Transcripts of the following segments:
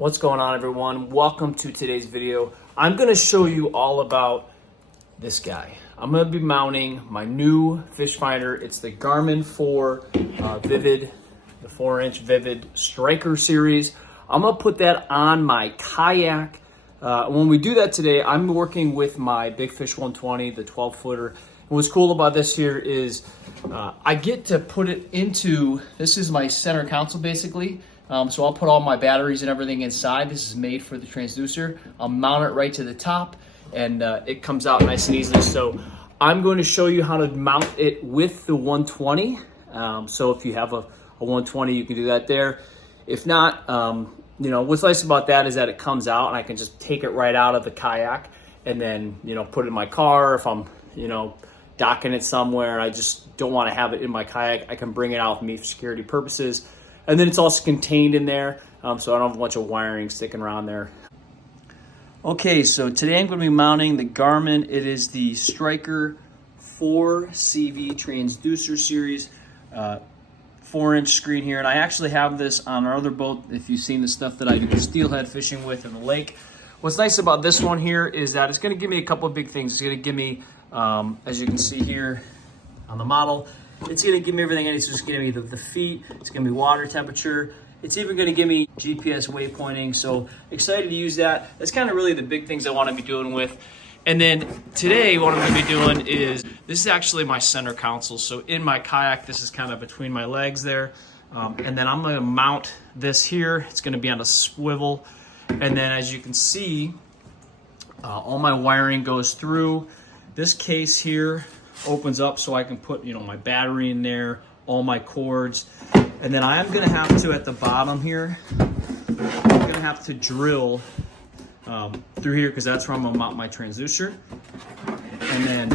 What's going on, everyone? Welcome to today's video. I'm going to show you all about this guy. I'm going to be mounting my new fish finder. It's the Garmin 4 Vivid, the 4-inch Vivid Striker series. I'm going to put that on my Kayak. When we do that today, I'm working with my Big Fish 120, the 12-footer. And what's cool about this here is I get to put it into, this is my center console basically. So I'll put all my batteries and everything inside. This is made for the transducer. I'll mount it right to the top and it comes out nice and easily. So I'm going to show you how to mount it with the 120. So if you have a 120, you can do that there. If not, what's nice about that is that it comes out and I can just take it right out of the Kayak and then, put it in my car. If I'm, docking it somewhere, I just don't want to have it in my Kayak, I can bring it out with me for security purposes. And then it's also contained in there, so I don't have a bunch of wiring sticking around there. Okay, so today I'm going to be mounting the Garmin. It is the Striker 4 CV transducer series, 4-inch screen here. And I actually have this on our other boat, if you've seen the stuff that I do steelhead fishing with in the lake. What's nice about this one here is that it's going to give me a couple of big things. It's going to give me, as you can see here on the model, it's going to give me everything. It's just going to be the feet. It's going to be water temperature. It's even going to give me GPS waypointing. So excited to use that. That's kind of really the big things I want to be doing with. And then today what I'm going to be doing is, this is actually my center console. So in my Kayak, this is kind of between my legs there. And then I'm going to mount this here. It's going to be on a swivel. And then as you can see, all my wiring goes through. This case here opens up so I can put, my battery in there, all my cords. And then I am going to have to, at the bottom here, I'm going to have to drill through here because that's where I'm going to mount my transducer. And then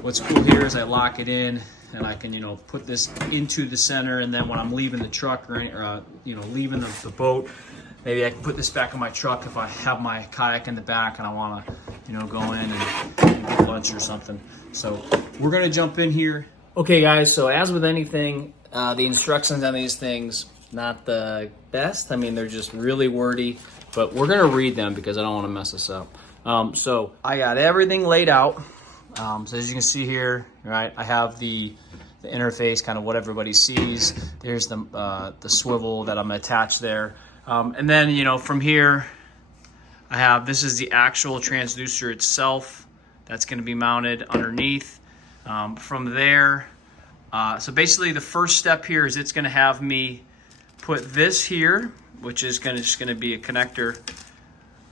what's cool here is I lock it in and I can, put this into the center. And then when I'm leaving the truck or leaving the boat, maybe I can put this back in my truck if I have my Kayak in the back and I want to, go in and get lunch or something. So we're going to jump in here. Okay, guys, so as with anything, the instructions on these things, not the best. I mean, they're just really wordy, but we're going to read them because I don't want to mess this up. So I got everything laid out. So as you can see here, right, I have the interface, kind of what everybody sees. There's the swivel that I'm attached there. And then, from here, I have, this is the actual transducer itself that's going to be mounted underneath. From there, so basically the first step here is it's going to have me put this here, which is just going to be a connector,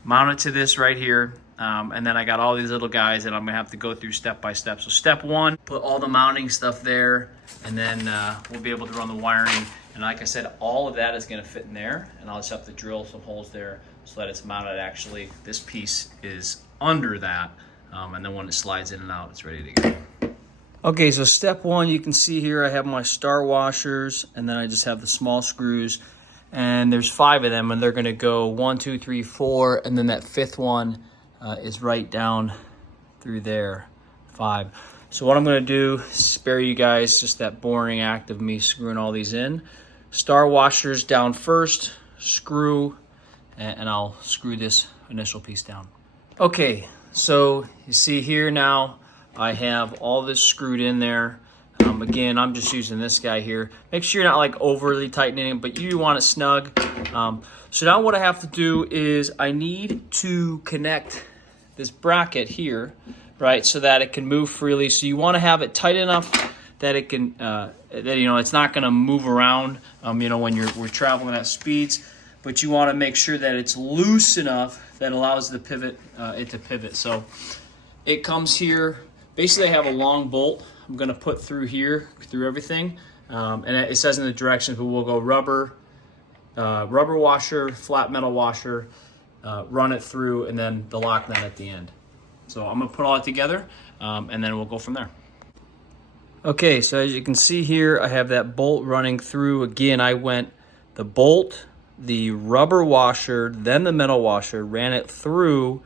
mount it to this right here. And then I got all these little guys that I'm going to have to go through step by step. So step one, put all the mounting stuff there, and then we'll be able to run the wiring. And like I said, all of that is going to fit in there, and I'll just have to drill some holes there so that it's mounted. Actually, this piece is under that, and then when it slides in and out, it's ready to go. Okay, so step one, you can see here I have my star washers, and then I just have the small screws, and there's 5 of them, and they're going to go 1, 2, 3, 4, and then that 5th one is right down through there, 5. So what I'm going to do is spare you guys just that boring act of me screwing all these in. Star washers down first, screw, and I'll screw this initial piece down. Okay, so you see here now I have all this screwed in there. Again, I'm just using this guy here. Make sure you're not like overly tightening it, but you want it snug. So now what I have to do is I need to connect this bracket here, right, so that it can move freely. So you want to have it tight enough that it can, it's not going to move around, when we're traveling at speeds. But you want to make sure that it's loose enough that allows the pivot, it to pivot. So it comes here. Basically, I have a long bolt I'm going to put through here, through everything. And it says in the directions, but we'll go rubber washer, flat metal washer, run it through, and then the lock nut at the end. So I'm going to put all it together, and then we'll go from there. Okay, so as you can see here, I have that bolt running through. Again, I went the bolt, the rubber washer, then the metal washer, ran it through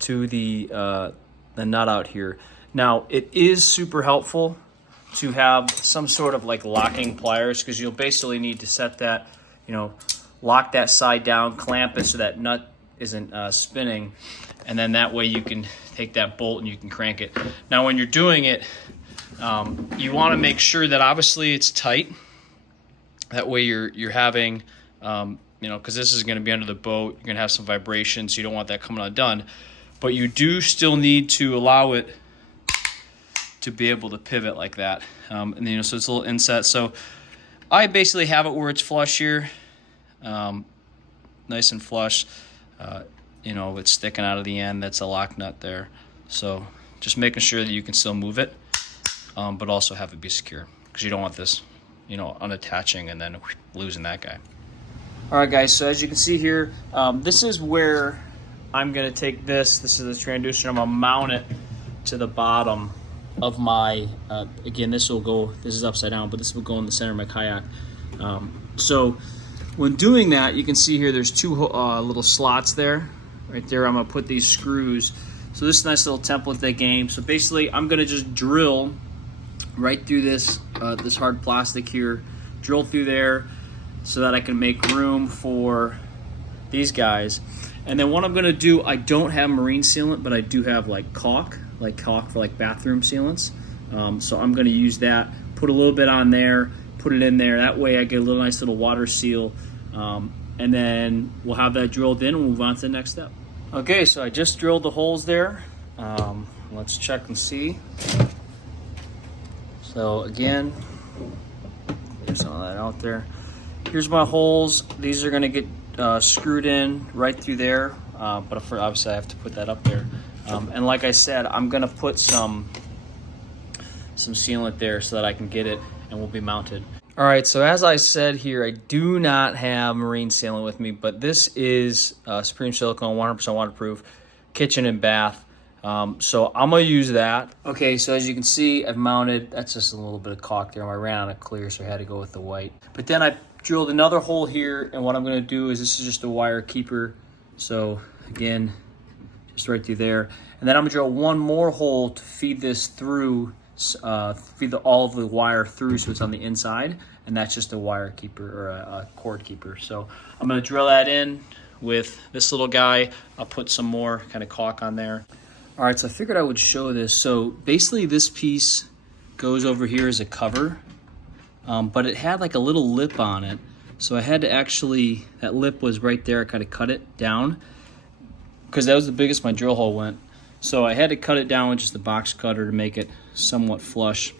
to the nut out here. Now, it is super helpful to have some sort of like locking pliers because you'll basically need to set that, lock that side down, clamp it so that nut isn't spinning, and then that way you can take that bolt and you can crank it. Now when you're doing it, you want to make sure that obviously it's tight. That way you're having, you know, because this is going to be under the boat, you're going to have some vibration, so you don't want that coming undone. But you do still need to allow it to be able to pivot like that. And you know, so it's a little inset. So I basically have it where it's flush here, nice and flush. You know, it's sticking out of the end. That's a lock nut there. So just making sure that you can still move it, but also have it be secure, because you don't want this, you know, unattaching and then losing that guy. All right, guys, so as you can see here, this is where I'm gonna take this. This is the transducer. I'm gonna mount it to the bottom of my, again, this is upside down, but this will go in the center of my kayak. So when doing that, you can see here, there's two little slots there. Right there, I'm gonna put these screws. So this is a nice little template they gave. So basically, I'm gonna just drill right through this, this hard plastic here, drill through there so that I can make room for these guys. And then what I'm gonna do, I don't have marine sealant, but I do have like caulk for like bathroom sealants. So I'm gonna use that, put a little bit on there, put it in there. That way I get a little nice little water seal. And then we'll have that drilled in and we'll move on to the next step. Okay, so I just drilled the holes there. Let's check and see. So again, there's some of that out there. Here's my holes. These are gonna get screwed in right through there, but obviously I have to put that up there. And like I said, I'm gonna put some sealant there so that I can get it and we'll be mounted. All right, so as I said here, I do not have marine sealant with me, but this is Supreme Silicone, 100% waterproof, kitchen and bath. So I'm gonna use that. Okay, so as you can see, I've mounted, that's just a little bit of caulk there. I ran out of clear, so I had to go with the white. But then I drilled another hole here, and what I'm gonna do is, this is just a wire keeper. So again, just right through there. And then I'm gonna drill one more hole to feed this through, feed all of the wire through so it's on the inside, and that's just a wire keeper or a cord keeper. So I'm gonna drill that in with this little guy. I'll put some more kind of caulk on there. All right, so I figured I would show this. So basically this piece goes over here as a cover, but it had like a little lip on it. So I had to actually, that lip was right there, I kind of cut it down because that was the biggest my drill hole went. So I had to cut it down with just the box cutter to make it somewhat flush.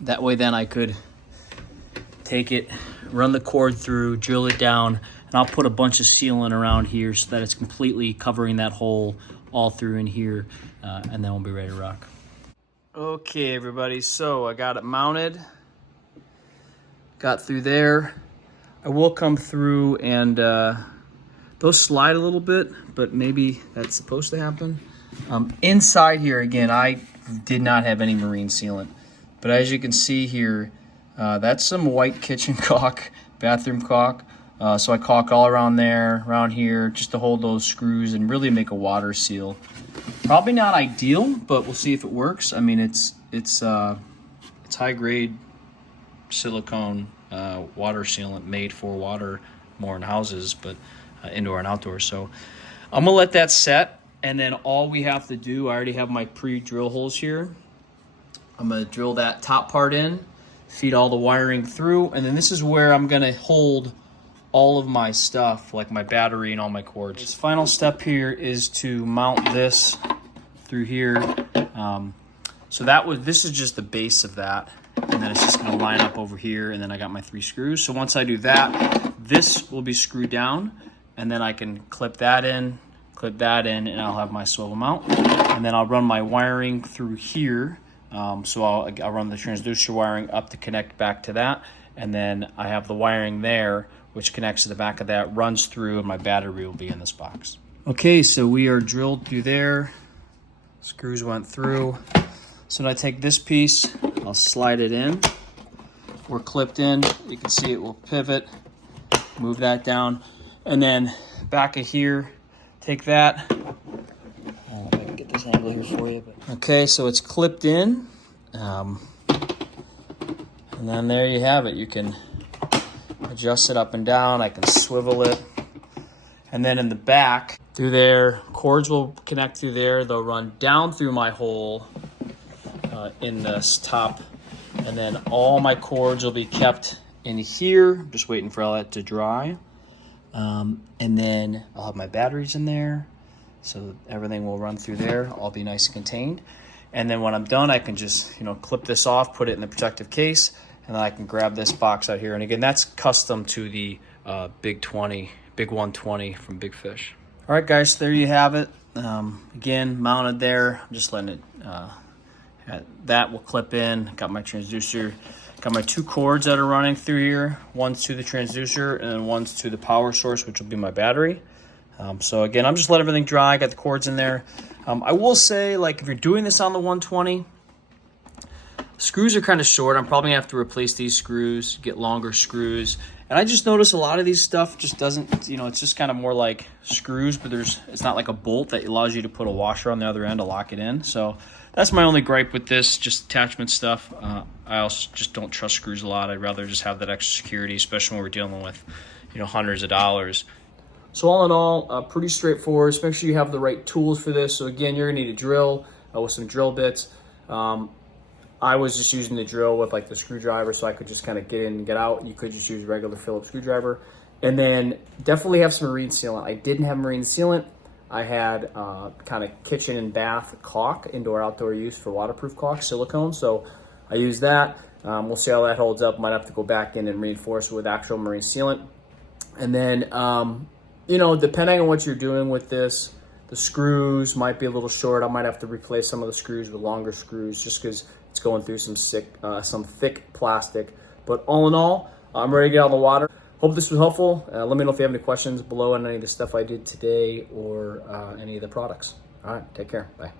That way then I could take it, run the cord through, drill it down, and I'll put a bunch of sealant around here so that it's completely covering that hole all through in here, and then we'll be ready to rock. Okay, everybody, so I got it mounted, got through there. I will come through and those slide a little bit, but maybe that's supposed to happen. Inside here, again, I did not have any marine sealant, but as you can see here, that's some white kitchen caulk, bathroom caulk. So I caulk all around there, around here, just to hold those screws and really make a water seal. Probably not ideal, but we'll see if it works. I mean, it's high grade silicone water sealant made for water, more in houses, but indoor and outdoor. So I'm gonna let that set, and then all we have to do, I already have my pre-drill holes here. I'm gonna drill that top part in, feed all the wiring through, and then this is where I'm gonna hold all of my stuff, like my battery and all my cords. This final step here is to mount this through here. So this is just the base of that, and then it's just gonna line up over here, and then I got my 3 screws. So once I do that, this will be screwed down, and then I can clip that in, and I'll have my swivel mount. And then I'll run my wiring through here. So I'll run the transducer wiring up to connect back to that, and then I have the wiring there, which connects to the back of that, runs through, and my battery will be in this box. Okay, so we are drilled through there. Screws went through. So now I take this piece, I'll slide it in. We're clipped in. You can see it will pivot. Move that down. And then back of here, take that. I don't know if I can get this angle here for you. But. Okay, so it's clipped in. And then there you have it. You can adjust it up and down. I can swivel it. And then in the back, through there, cords will connect through there. They'll run down through my hole in this top. And then all my cords will be kept in here. I'm just waiting for all that to dry. And then I'll have my batteries in there. So everything will run through there, all be nice and contained. And then when I'm done, I can just, clip this off, put it in the protective case, and then I can grab this box out here. And again, that's custom to the Big 120 from Big Fish. All right, guys, there you have it. Again, mounted there. I'm just letting it, that will clip in. Got my transducer. Got my 2 cords that are running through here. One's to the transducer, and then one's to the power source, which will be my battery. So again, I'm just letting everything dry. I got the cords in there. I will say, like, if you're doing this on the 120, screws are kind of short. I'm probably gonna have to replace these screws, get longer screws. And I just noticed a lot of these stuff just doesn't, it's just kind of more like screws, but it's not like a bolt that allows you to put a washer on the other end to lock it in. So that's my only gripe with this, just attachment stuff. I also just don't trust screws a lot. I'd rather just have that extra security, especially when we're dealing with, hundreds of dollars. So all in all, pretty straightforward. Just make sure you have the right tools for this. So again, you're gonna need a drill with some drill bits. I was just using the drill with like the screwdriver, so I could just kind of get in and get out. You could just use a regular Phillips screwdriver. And then definitely have some marine sealant. I didn't have marine sealant. I had kind of kitchen and bath caulk, indoor outdoor use for waterproof caulk, silicone. So I used that. We'll see how that holds up. Might have to go back in and reinforce it with actual marine sealant. And then, depending on what you're doing with this, the screws might be a little short. I might have to replace some of the screws with longer screws just because it's going through some thick plastic. But all in all, I'm ready to get out of the water. Hope this was helpful. Let me know if you have any questions below on any of the stuff I did today or any of the products. All right, take care. Bye.